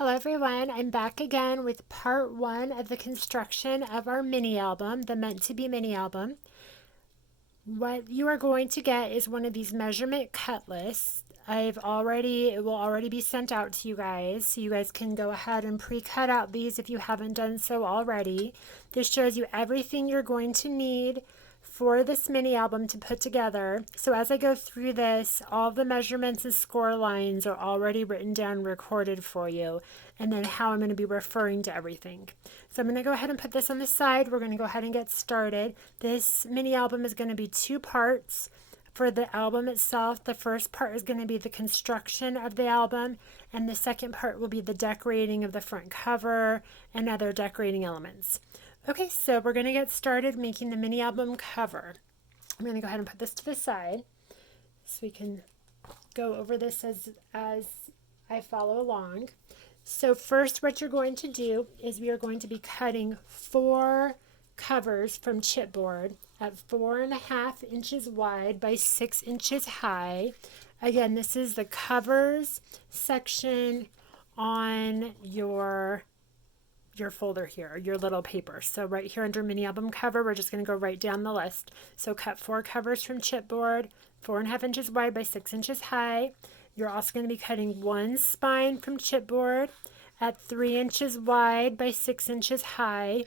Hello everyone, I'm back again with part one of the construction of our mini album, the Meant to Be mini album. What you are going to get is one of these measurement cut lists. It will already be sent out to you guys, so you guys can go ahead and pre-cut out these if you haven't done so already. This shows you everything you're going to need for this mini album to put together. So as I go through this, all the measurements and score lines are already written down, recorded for you, and then how I'm going to be referring to everything. So I'm going to go ahead and put this on the side. We're going to go ahead and get started. This mini album is going to be two parts. For the album itself, the first part is going to be the construction of the album, and the second part will be the decorating of the front cover and other decorating elements. Okay, so we're going to get started making the mini album cover. I'm going to go ahead and put this to the side so we can go over this as I follow along. So first what you're going to do is we are going to be cutting 4 covers from chipboard at 4.5 inches wide by 6 inches high. Again, this is the covers section on your folder here, your little paper. So right here under mini album cover, we're just going to go right down the list. So cut 4 covers from chipboard, 4.5 inches wide by 6 inches high. You're also going to be cutting 1 spine from chipboard at 3 inches wide by 6 inches high.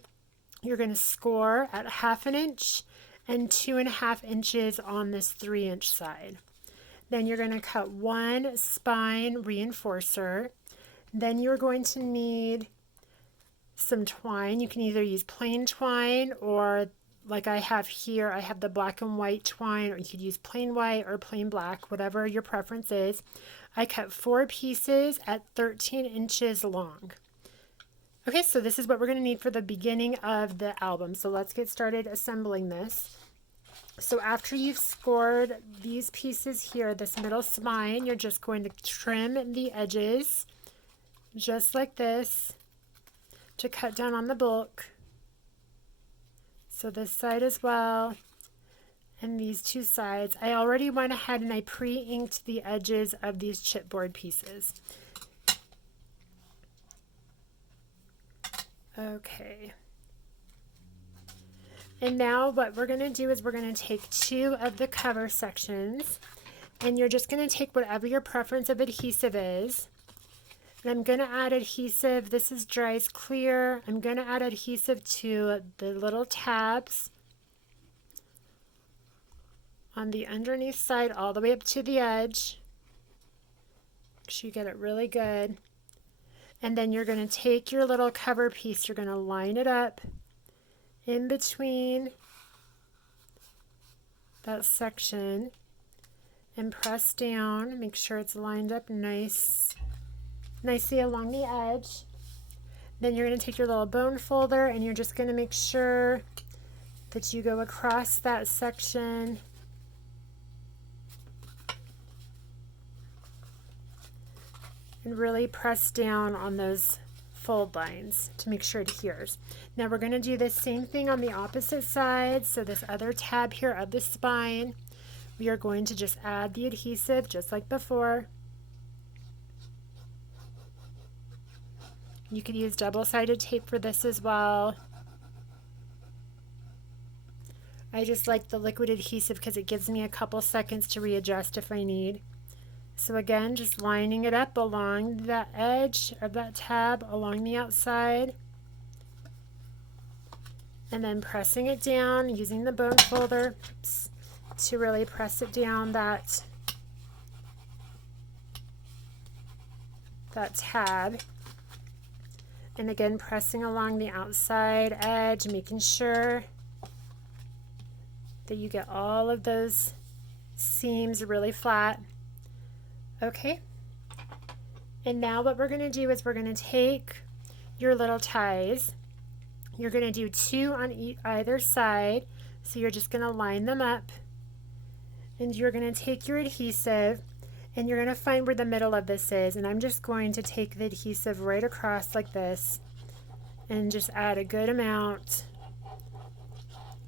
You're going to score at 1/2 inch and 2.5 inches on this 3-inch side. Then you're going to cut 1 spine reinforcer. Then you're going to need some twine. You can either use plain twine, or like I have here, I have the black and white twine, or you could use plain white or plain black, whatever your preference is. I cut 4 pieces at 13 inches long. Okay, so this is what we're going to need for the beginning of the album. So let's get started assembling this. So after you've scored these pieces here, this middle spine, you're just going to trim the edges just like this to cut down on the bulk. So this side as well, and these 2 sides. I already went ahead and I pre-inked the edges of these chipboard pieces. Okay. And now what we're going to do is we're going to take 2 of the cover sections, and you're just going to take whatever your preference of adhesive is. And I'm going to add adhesive. This is Dries Clear. I'm going to add adhesive to the little tabs on the underneath side all the way up to the edge. Make sure you get it really good. And then you're going to take your little cover piece, you're going to line it up in between that section and press down. Make sure it's lined up nicely along the edge. Then you're going to take your little bone folder and you're just going to make sure that you go across that section and really press down on those fold lines to make sure it adheres. Now we're going to do the same thing on the opposite side. So this other tab here of the spine, we are going to just add the adhesive just like before. You could use double-sided tape for this as well. I just like the liquid adhesive because it gives me a couple seconds to readjust if I need. So again, just lining it up along that edge of that tab along the outside, and then pressing it down using the bone folder to really press it down that tab. And again, pressing along the outside edge, making sure that you get all of those seams really flat. Okay, and now what we're going to do is we're going to take your little ties. You're going to do 2 on either side, so you're just going to line them up, and you're going to take your adhesive and you're going to find where the middle of this is, and I'm just going to take the adhesive right across like this and just add a good amount.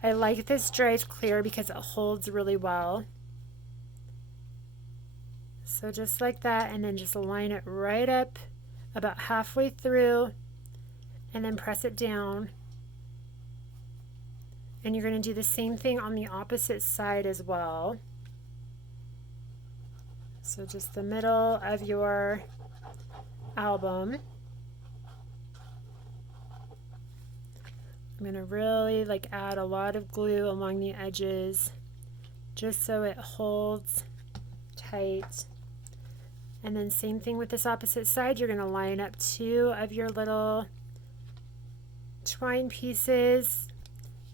I like this Dries Clear because it holds really well. So just like that, and then just line it right up about halfway through and then press it down. And you're going to do the same thing on the opposite side as well. So just the middle of your album. I'm going to really add a lot of glue along the edges just so it holds tight. And then same thing with this opposite side. You're going to line up 2 of your little twine pieces,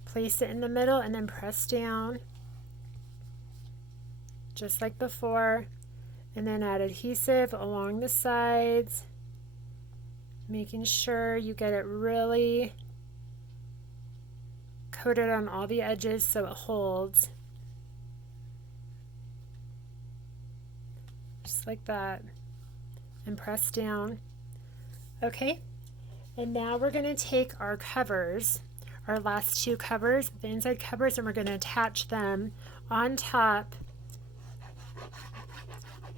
place it in the middle, and then press down just like before, and then add adhesive along the sides, making sure you get it really coated on all the edges so it holds. Just like that, and press down. Okay, and now we're going to take our covers, our last 2 covers, the inside covers, and we're going to attach them on top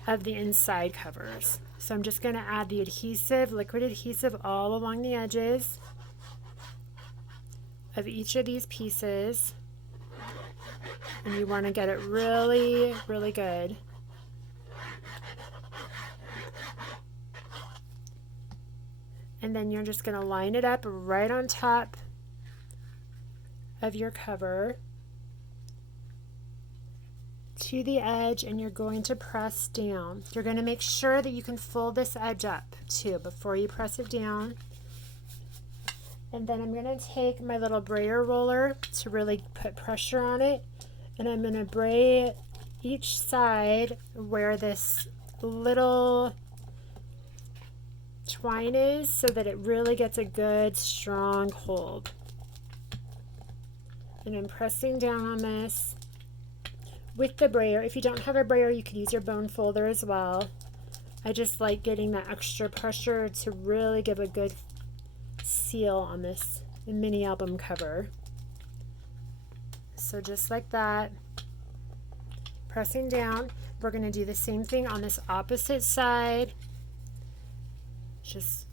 of the inside covers. So I'm just going to add the adhesive, liquid adhesive, all along the edges of each of these pieces, and you want to get it really, really good. And then you're just going to line it up right on top of your cover to the edge, and you're going to press down. You're going to make sure that you can fold this edge up too before you press it down. And then I'm going to take my little brayer roller to really put pressure on it, and I'm going to bray each side where this little twine is so that it really gets a good strong hold. And I'm pressing down on this with the brayer. If you don't have a brayer, you could use your bone folder as well. I just like getting that extra pressure to really give a good seal on this mini album cover. So just like that, pressing down. We're going to do the same thing on this opposite side. Just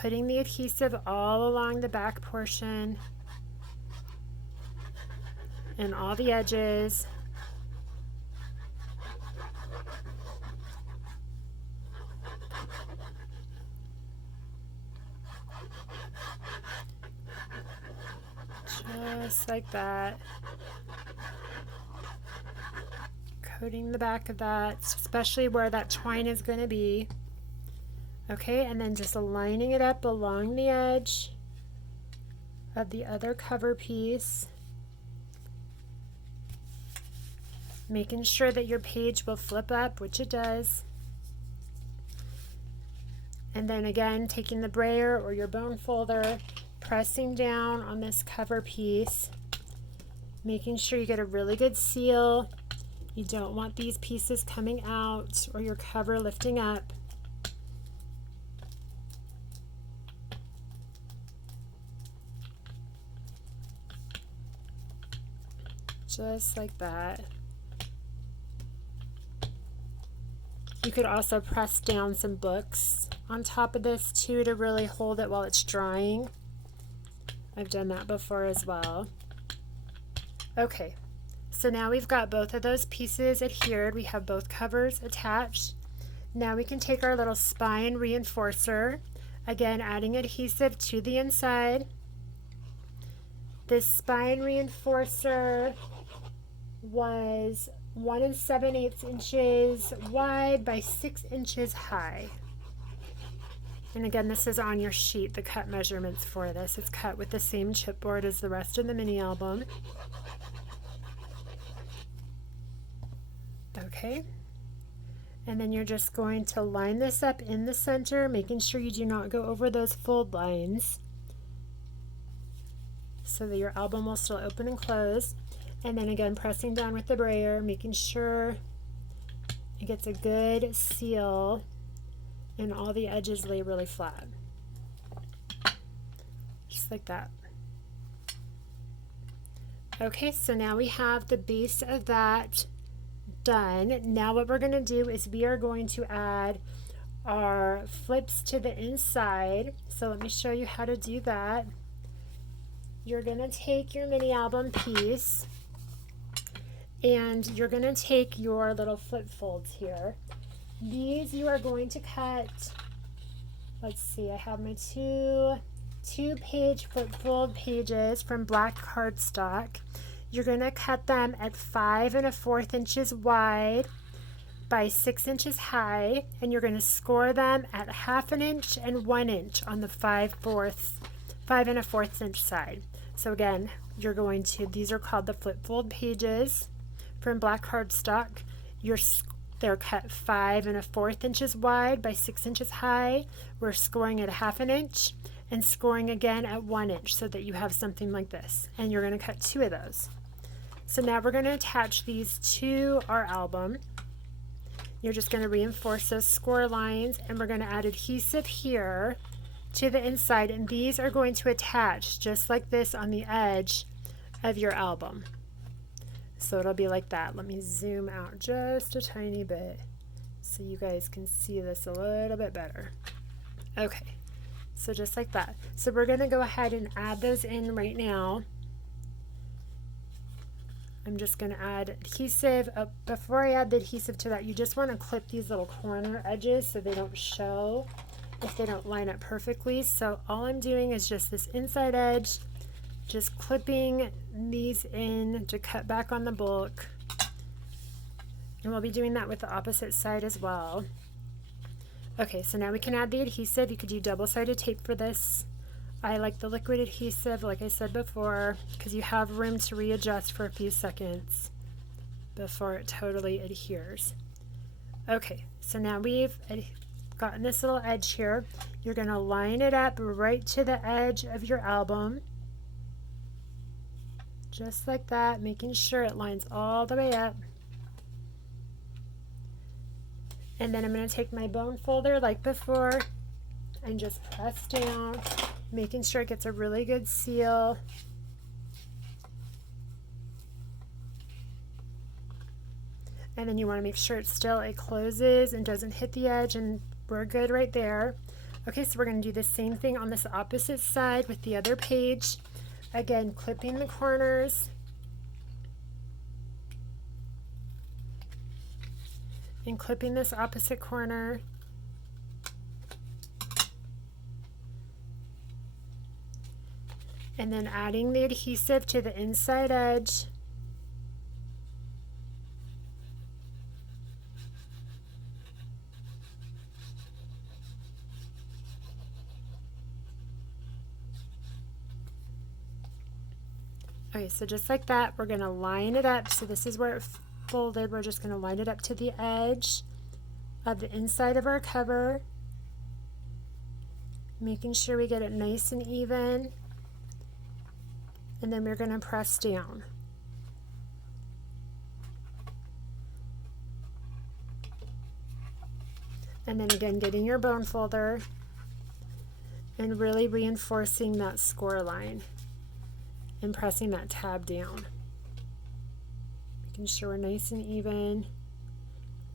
putting the adhesive all along the back portion and all the edges. Just like that. Coating the back of that, especially where that twine is going to be. Okay, and then just aligning it up along the edge of the other cover piece. Making sure that your page will flip up, which it does. And then again, taking the brayer or your bone folder, pressing down on this cover piece, making sure you get a really good seal. You don't want these pieces coming out or your cover lifting up. Just like that. You could also press down some books on top of this too to really hold it while it's drying. I've done that before as well. Okay, so now we've got both of those pieces adhered. We have both covers attached. Now we can take our little spine reinforcer, again adding adhesive to the inside. This spine reinforcer was 1 7/8 inches wide by 6 inches high. And again, this is on your sheet, the cut measurements for this. It's cut with the same chipboard as the rest of the mini album. Okay. And then you're just going to line this up in the center, making sure you do not go over those fold lines so that your album will still open and close. And then again, pressing down with the brayer, making sure it gets a good seal and all the edges lay really flat. Just like that. Okay, so now we have the base of that done. Now what we're going to do is we are going to add our flips to the inside. So let me show you how to do that. You're going to take your mini album piece and you're going to take your little flip folds here. These you are going to cut, let's see, I have my two-page flip fold pages from black cardstock. You're going to cut them at 5 1/4 inches wide by 6 inches high, and you're going to score them at 1/2 inch and 1 inch on the 5 1/4 inch side. So again, you're going to, these are called the flip fold pages from black cardstock. They're cut 5 1/4 inches wide by 6 inches high. We're scoring at 1/2 inch and scoring again at 1 inch so that you have something like this. And you're going to cut 2 of those. So now we're going to attach these to our album. You're just going to reinforce those score lines, and we're going to add adhesive here to the inside, and these are going to attach just like this on the edge of your album. So it'll be like that. Let me zoom out just a tiny bit so you guys can see this a little bit better. Okay, so just like that. So we're going to go ahead and add those in right now. I'm just going to add adhesive. Before I add the adhesive to that, you just want to clip these little corner edges so they don't show if they don't line up perfectly. So all I'm doing is just this inside edge, just clipping these in to cut back on the bulk. And we'll be doing that with the opposite side as well. Okay, so now we can add the adhesive. You could do double-sided tape for this. I like the liquid adhesive, like I said before, because you have room to readjust for a few seconds before it totally adheres. Okay, so now we've gotten this little edge here. You're going to line it up right to the edge of your album. Just like that, making sure it lines all the way up. And then I'm going to take my bone folder like before and just press down, making sure it gets a really good seal. And then you want to make sure it closes and doesn't hit the edge, and we're good right there. Okay, so we're going to do the same thing on this opposite side with the other page. Again, clipping the corners. And clipping this opposite corner. And then adding the adhesive to the inside edge. Okay, so just like that, we're going to line it up. So this is where it folded. We're just going to line it up to the edge of the inside of our cover, making sure we get it nice and even. And then we're going to press down. And then again, getting your bone folder and really reinforcing that score line and pressing that tab down. Making sure we're nice and even.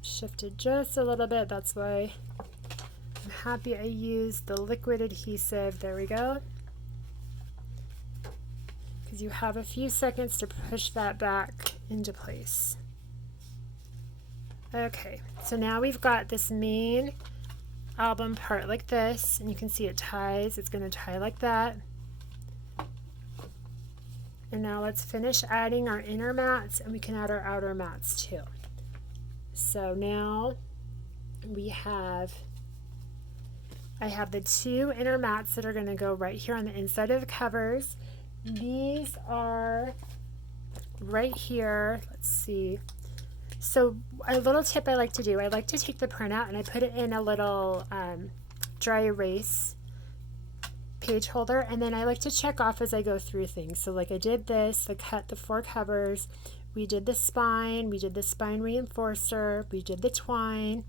Shifted just a little bit, that's why I'm happy I used the liquid adhesive. There we go. Because you have a few seconds to push that back into place. Okay, so now we've got this main album part like this, and you can see it ties. It's going to tie like that. And now let's finish adding our inner mats, and we can add our outer mats too. So now I have the 2 inner mats that are going to go right here on the inside of the covers. These are right here. Let's see. So a little tip I like to do, I like to take the printout and I put it in a little dry erase page holder, and then I like to check off as I go through things. So like I did this, I cut the 4 covers, we did the spine reinforcer, we did the twine.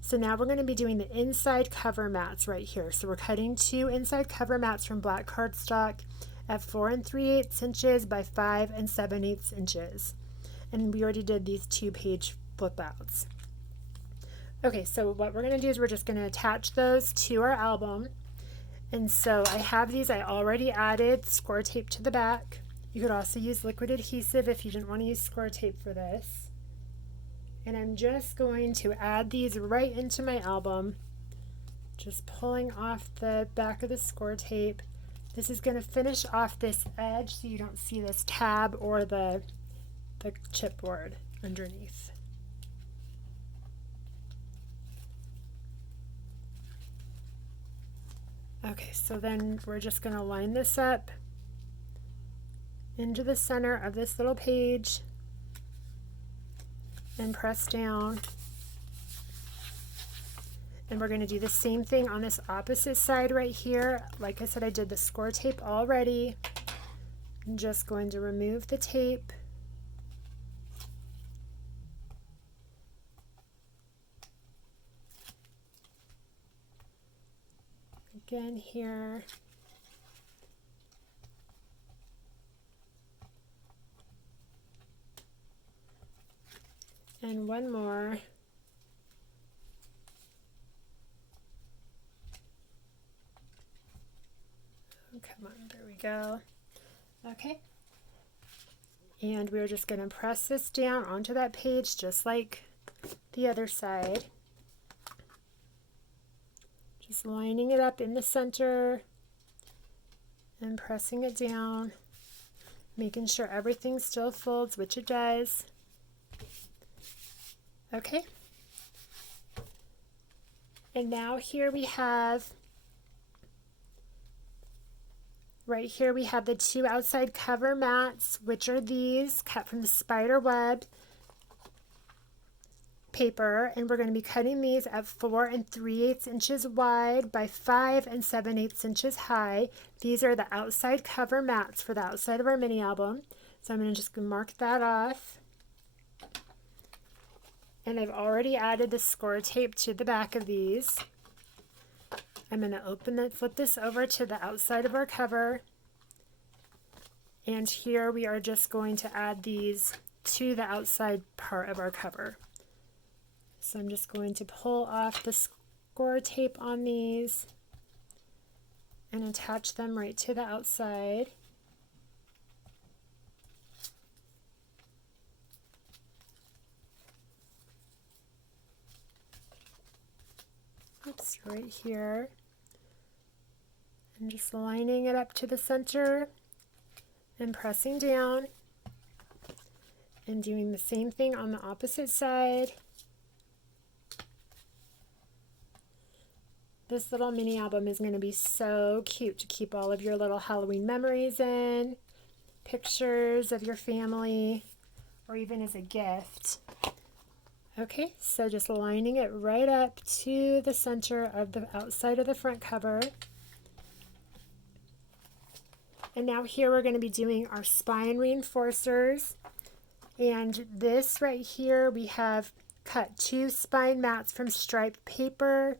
So now we're going to be doing the inside cover mats right here. So we're cutting 2 inside cover mats from black cardstock at 4 3/8 inches by 5 7/8 inches. And we already did these 2-page flip outs. Okay, so what we're going to do is we're just going to attach those to our album. And so I have these, I already added score tape to the back. You could also use liquid adhesive if you didn't want to use score tape for this. And I'm just going to add these right into my album, just pulling off the back of the score tape. This is going to finish off this edge so you don't see this tab or the chipboard underneath. Okay, so then we're just going to line this up into the center of this little page and press down. And we're going to do the same thing on this opposite side right here. Like I said, I did the score tape already. I'm just going to remove the tape. Again here. And one more. Oh, come on, there we go. Okay. And we're just going to press this down onto that page just like the other side. Just lining it up in the center and pressing it down, making sure everything still folds, which it does. Okay. And now here we have, right here we have the two outside cover mats, which are these cut from the spider web paper, and we're going to be cutting these at 4 3/8 inches wide by 5 7/8 inches high. These are the outside cover mats for the outside of our mini album. So I'm going to just mark that off. And I've already added the score tape to the back of these. I'm going to flip this over to the outside of our cover. And here we are just going to add these to the outside part of our cover. So I'm just going to pull off the score tape on these and attach them right to the outside. Oops, right here. And just lining it up to the center and pressing down and doing the same thing on the opposite side. This little mini album is going to be so cute to keep all of your little Halloween memories in, pictures of your family, or even as a gift. Okay, so just lining it right up to the center of the outside of the front cover. And now here we're going to be doing our spine reinforcers. And this right here, we have cut 2 spine mats from striped paper.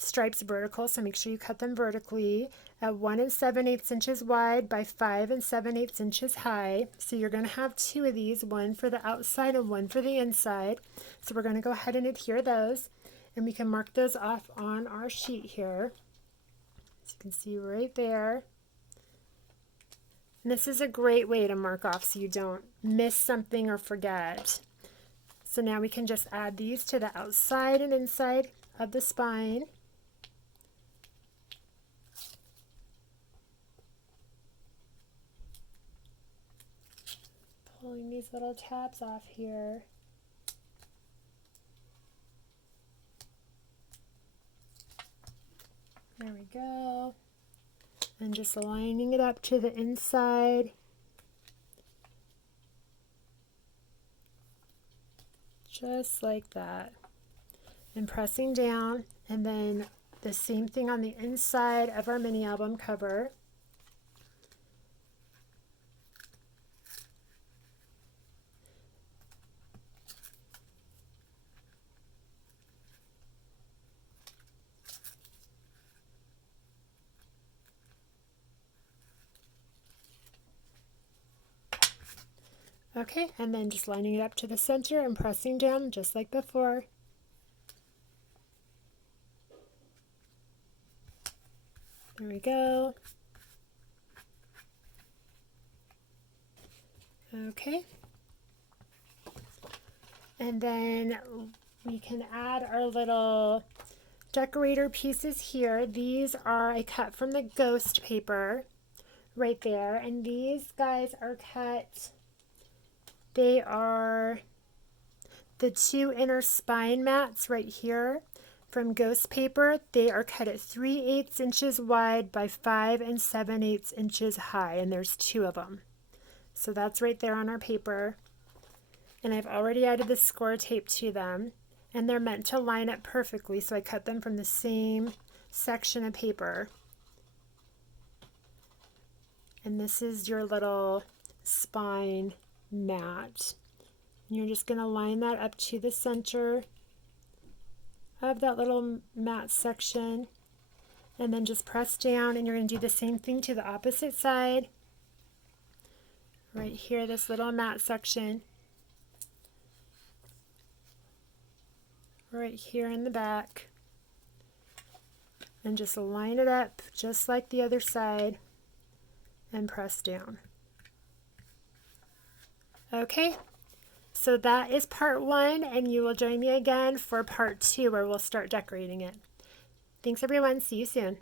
Stripes vertical, so make sure you cut them vertically at 1 7/8 inches wide by 5 7/8 inches high. So you're going to have 2 of these, one for the outside and one for the inside. So we're going to go ahead and adhere those, and we can mark those off on our sheet here. As you can see right there. And this is a great way to mark off so you don't miss something or forget. So now we can just add these to the outside and inside of the spine. Pulling these little tabs off here. There we go. And just lining it up to the inside. Just like that. And pressing down, and then the same thing on the inside of our mini album cover. Okay, and then just lining it up to the center and pressing down just like before. There we go. Okay. And then we can add our little decorator pieces here. These are I cut from the ghost paper right there. And these guys are cut, they are the 2 inner spine mats right here from ghost paper. They are cut at 3/8 inches wide by 5 7/8 inches high, and there's 2 of them. So that's right there on our paper. And I've already added the score tape to them, and they're meant to line up perfectly, so I cut them from the same section of paper. And this is your little spine mat. You're just going to line that up to the center of that little mat section, and then just press down, and you're going to do the same thing to the opposite side. Right here, this little mat section. Right here in the back. And just line it up just like the other side and press down. Okay. So that is part 1, and you will join me again for part 2 where we'll start decorating it. Thanks everyone. See you soon.